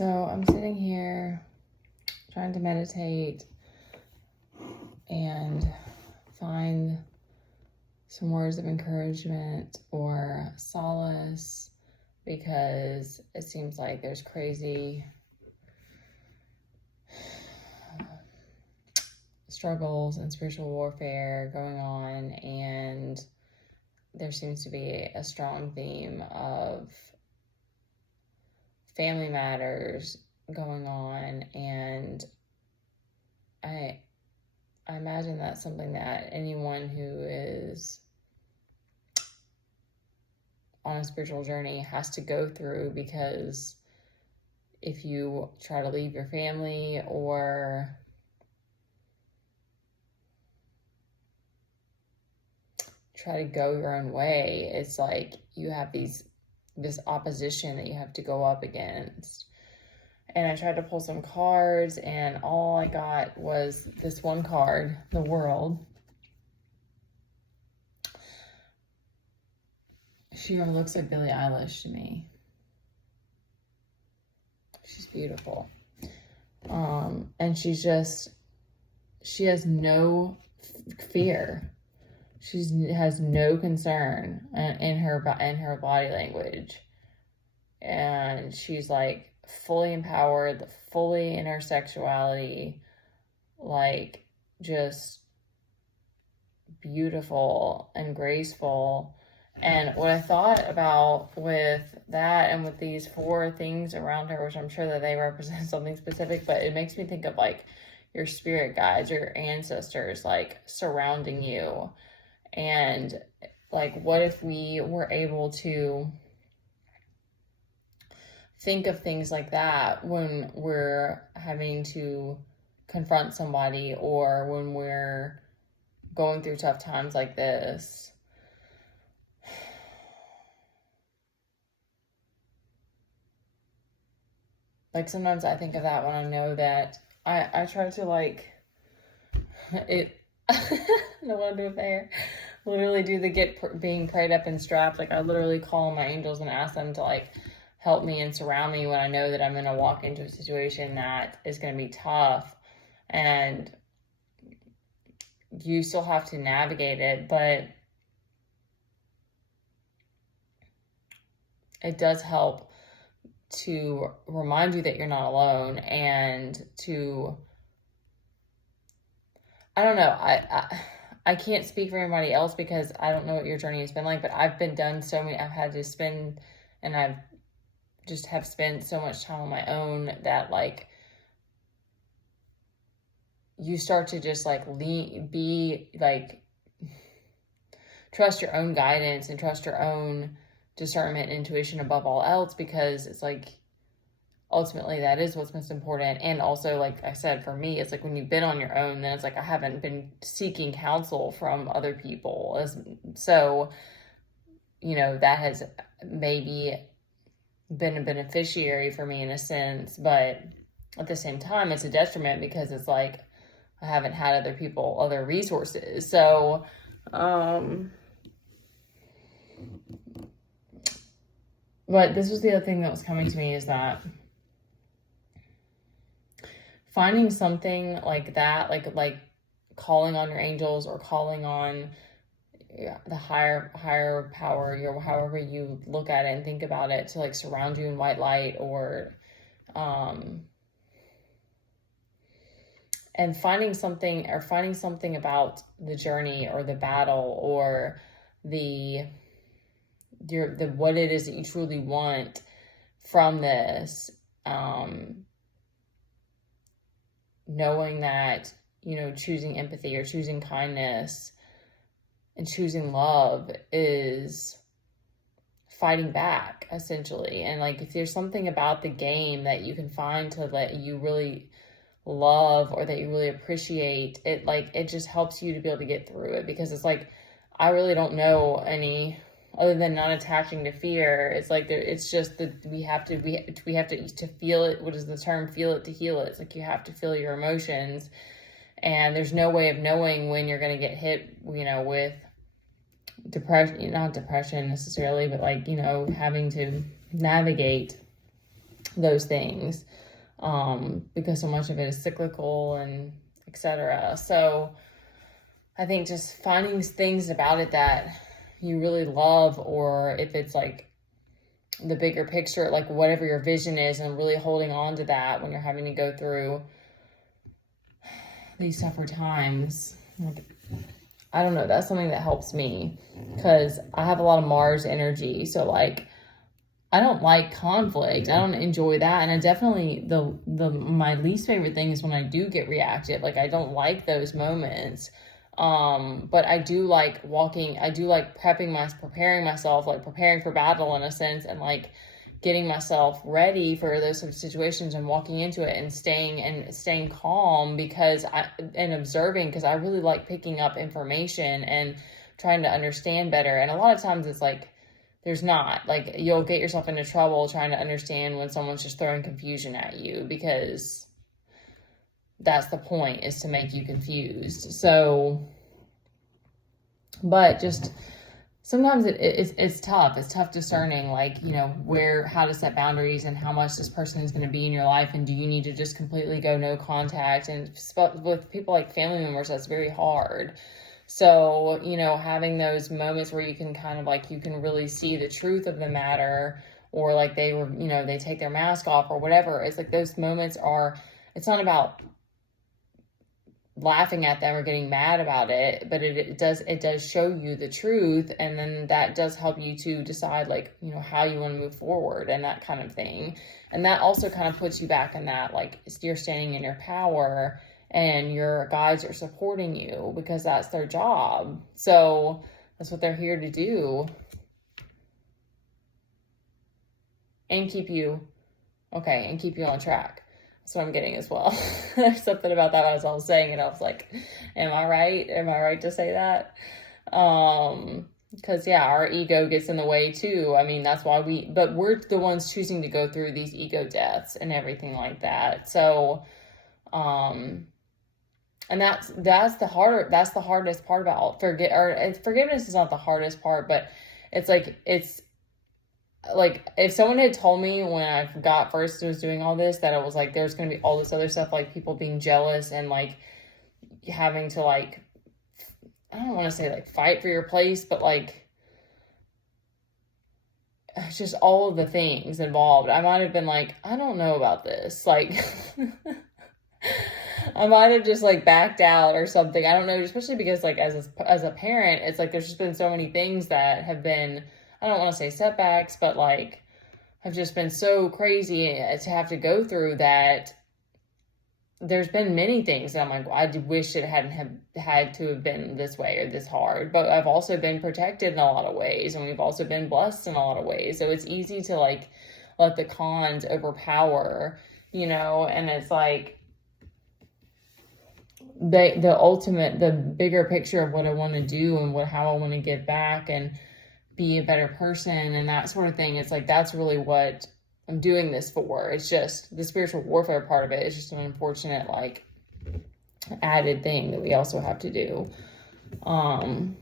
So I'm sitting here trying to meditate and find some words of encouragement or solace, because it seems like there's crazy struggles and spiritual warfare going on, and there seems to be a strong theme of family matters going on, and I imagine that's something that anyone who is on a spiritual journey has to go through, because if you try to leave your family or try to go your own way, it's like you have this opposition that you have to go up against. And I tried to pull some cards, and all I got was this one card, the World. She looks like Billie Eilish to me. She's beautiful. And she has no fear. She has no concern in her body language. And she's like fully empowered, fully in her sexuality, like just beautiful and graceful. And what I thought about with that and with these 4 things around her, which I'm sure that they represent something specific, but it makes me think of like your spirit guides or your ancestors like surrounding you. And like, what if we were able to think of things like that when we're having to confront somebody, or when we're going through tough times like this? Like, sometimes I think of that when I know that I try to like it. I don't want to do it there. Literally do the being prayed up and strapped. Like, I literally call my angels and ask them to like help me and surround me when I know that I'm going to walk into a situation that is going to be tough, and you still have to navigate it, but it does help to remind you that you're not alone, and to, I don't know, I can't speak for anybody else because I don't know what your journey has been like, but I've had to spend, and I've just have spent so much time on my own that like you start to just like trust your own guidance and trust your own discernment and intuition above all else, because it's like ultimately that is what's most important. And also, like I said, for me, it's like when you've been on your own, then it's like I haven't been seeking counsel from other people. So, you know, that has maybe been a beneficiary for me in a sense, but at the same time, it's a detriment because it's like I haven't had other resources. So, but this was the other thing that was coming to me, is that finding something like that, like calling on your angels or calling on the higher power, however you look at it and think about it, to like surround you in white light, or and finding something about the journey or the battle or the what it is that you truly want from this, knowing that, you know, choosing empathy or choosing kindness and choosing love is fighting back, essentially. And like, if there's something about the game that you can find to let you really love, or that you really appreciate it, like it just helps you to be able to get through it. Because it's like, I really don't know any other than not attaching to fear. It's like it's just that we have to feel it. What is the term? Feel it to heal it. It's like you have to feel your emotions, and there's no way of knowing when you're going to get hit, you know, with depression, not depression necessarily, but like, you know, having to navigate those things, because so much of it is cyclical and etc. So I think just finding things about it that you really love, or if it's like the bigger picture, like whatever your vision is, and really holding on to that when you're having to go through these tougher times. Like, I don't know, that's something that helps me because I have a lot of Mars energy. So like, I don't like conflict. I don't enjoy that. And I definitely, my least favorite thing is when I do get reactive. Like, I don't like those moments. But I do like preparing myself, like preparing for battle in a sense, and like getting myself ready for those sort of situations and walking into it and staying calm and observing, because I really like picking up information and trying to understand better. And a lot of times it's like, there's not, like, you'll get yourself into trouble trying to understand when someone's just throwing confusion at you, because that's the point, is to make you confused. So, but just sometimes it's tough. It's tough discerning, like, how to set boundaries and how much this person is going to be in your life. And do you need to just completely go no contact? And with people like family members, that's very hard. So, having those moments where you can kind of like, you can really see the truth of the matter, or like they take their mask off or whatever. It's like those moments it's not about laughing at them or getting mad about it, but it does show you the truth. And then that does help you to decide, like, how you want to move forward and that kind of thing. And that also kind of puts you back in that, like, you're standing in your power and your guides are supporting you because that's their job. So that's what they're here to do. And keep you on track. That's what I'm getting as well. There's something about that as I was saying it. I was like, am I right? Am I right to say that? Because our ego gets in the way too. I mean, that's why but we're the ones choosing to go through these ego deaths and everything like that. So, and that's the hardest part about forgiveness is not the hardest part, but it's like if someone had told me when I was doing all this, that it was like there's going to be all this other stuff, like people being jealous and like having to, like, I don't want to say like fight for your place, but like just all of the things involved, I might have been like, I don't know about this, like I might have just like backed out or something. I don't know, especially because like as a parent, it's like there's just been so many things that have been, I don't want to say setbacks, but like have just been so crazy to have to go through, that there's been many things that I'm like, I wish it hadn't had to have been this way or this hard. But I've also been protected in a lot of ways, and we've also been blessed in a lot of ways. So it's easy to like let the cons overpower, and it's like the bigger picture of what I want to do and how I want to give back and be a better person and that sort of thing. It's like, that's really what I'm doing this for. It's just the spiritual warfare part of it is just an unfortunate, like, added thing that we also have to do. And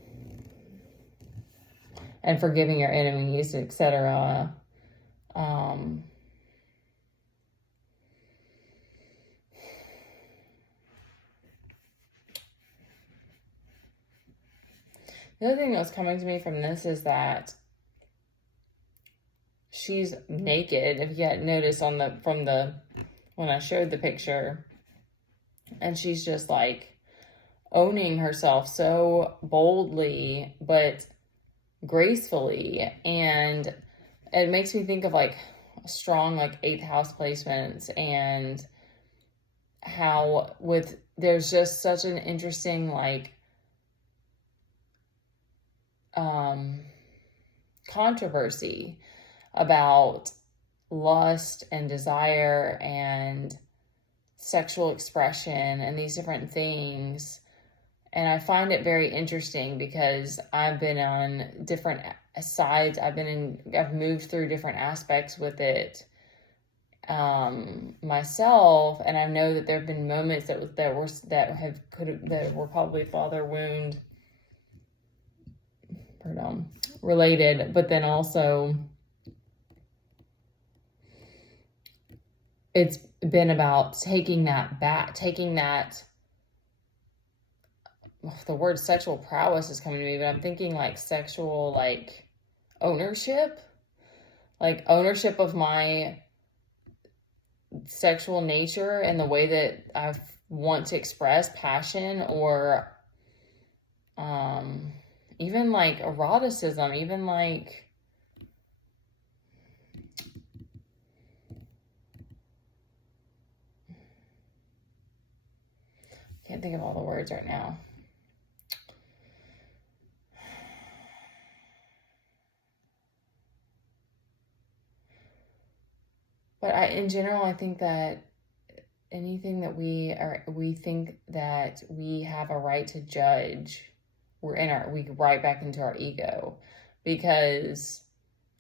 forgiving your enemies, etc. The other thing that was coming to me from this is that she's naked, if you had noticed when I showed the picture, and she's just like owning herself so boldly but gracefully. And it makes me think of like strong, like 8th house placements, and how there's just such an interesting, like, controversy about lust and desire and sexual expression and these different things. And I find it very interesting because I've been on different sides. I've moved through different aspects with it myself, and I know that there have been moments that were probably father wound related, but then also it's been about taking that back, the word sexual prowess is coming to me, but I'm thinking like sexual, like ownership, of my sexual nature and the way that I want to express passion, or even like eroticism, even like, can't think of all the words right now. But in general, I think that anything that we think that we have a right to judge, we right back into our ego. Because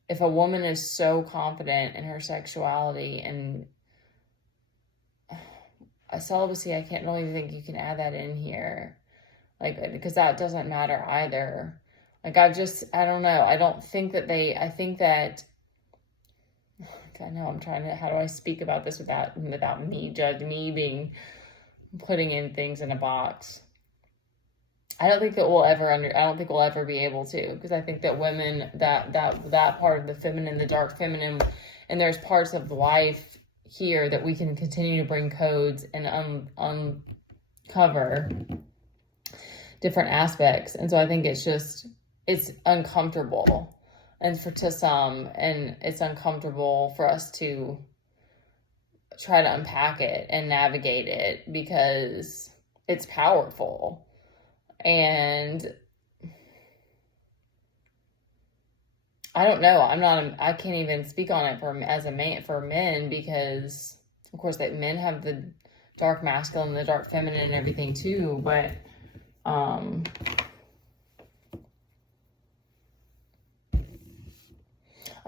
if a woman is so confident in her sexuality and a celibacy, I don't even think you can add that in here. Like, because that doesn't matter either. Like, I don't know. I think that, I know I'm trying to, how do I speak about this without me being, putting in things in a box? I don't think we'll ever be able to, because I think that women, that part of the feminine, the dark feminine, and there's parts of life here that we can continue to bring codes and uncover different aspects. And so I think it's uncomfortable, and to some, and it's uncomfortable for us to try to unpack it and navigate it, because it's powerful. And I don't know. I can't even speak on it for men, because of course that men have the dark masculine, the dark feminine and everything too. But, I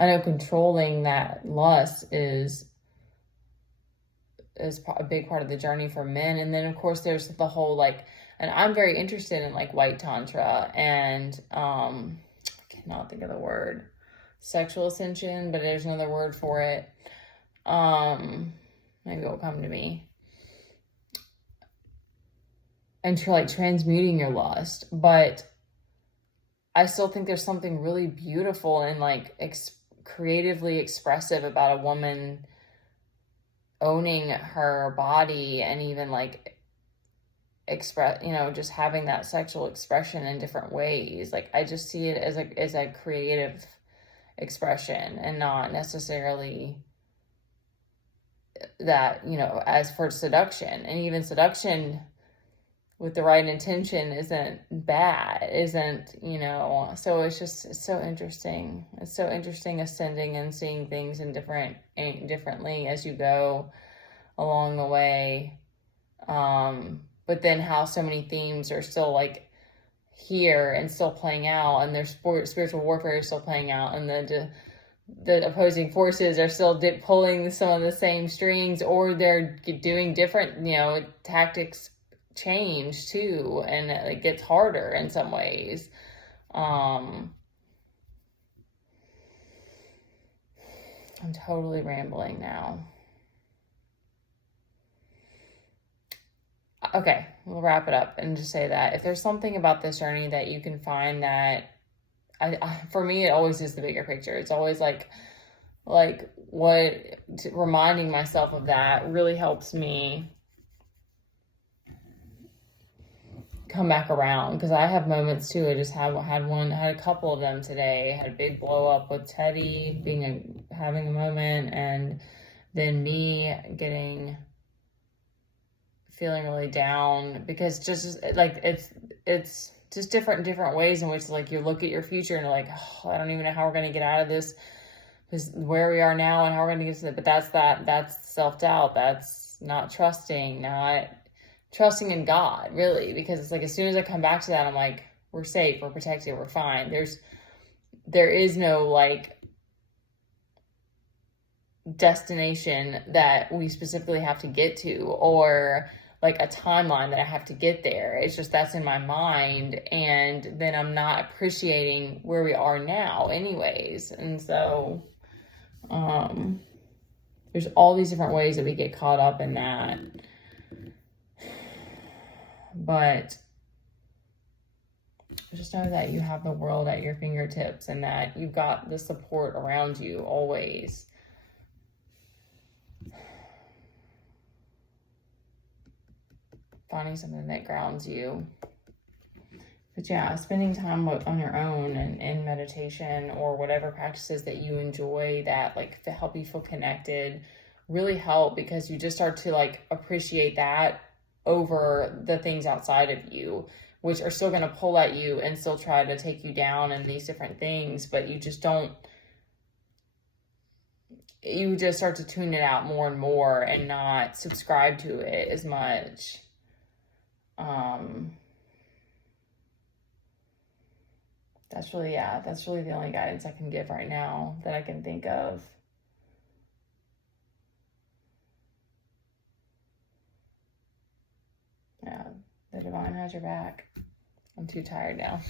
know controlling that lust is a big part of the journey for men. And then of course there's the whole, like, and I'm very interested in like white tantra and, I cannot think of the word, sexual ascension, but there's another word for it. Maybe it'll come to me. And to like transmuting your lust. But I still think there's something really beautiful and like creatively expressive about a woman owning her body, and even like express, just having that sexual expression in different ways. Like, I just see it as a creative expression, and not necessarily that, as for seduction. And even seduction with the right intention isn't bad, so it's so interesting. It's so interesting ascending and seeing things differently as you go along the way. But then how so many themes are still like here and still playing out, and their spiritual warfare is still playing out, and the opposing forces are still pulling some of the same strings, or they're doing different, tactics change too, and it gets harder in some ways. I'm totally rambling now. Okay, we'll wrap it up and just say that if there's something about this journey that you can find that, for me, it always is the bigger picture. It's always like reminding myself of that really helps me come back around, because I have moments too. I just had a couple of them today. I had a big blow up with Teddy having a moment, and then me feeling really down, because just like it's just different ways in which, like, you look at your future and you're like, oh, I don't even know how we're going to get out of this where we are now, and how we're going to get to it. But that's self-doubt. That's not trusting in God, really, because it's like, as soon as I come back to that, I'm like, we're safe, we're protected, we're fine. There is no like destination that we specifically have to get to, or like a timeline that I have to get there. It's just, that's in my mind, and then I'm not appreciating where we are now anyways. And so There's all these different ways that we get caught up in that. But just know that you have the world at your fingertips and that you've got the support around you always. Finding something that grounds you. But yeah, spending time on your own and in meditation or whatever practices that you enjoy that like help you feel connected really help, because you just start to like appreciate that over the things outside of you, which are still going to pull at you and still try to take you down and these different things, but you just start to tune it out more and more and not subscribe to it as much. That's really the only guidance I can give right now that I can think of. Yeah, the divine has your back. I'm too tired now.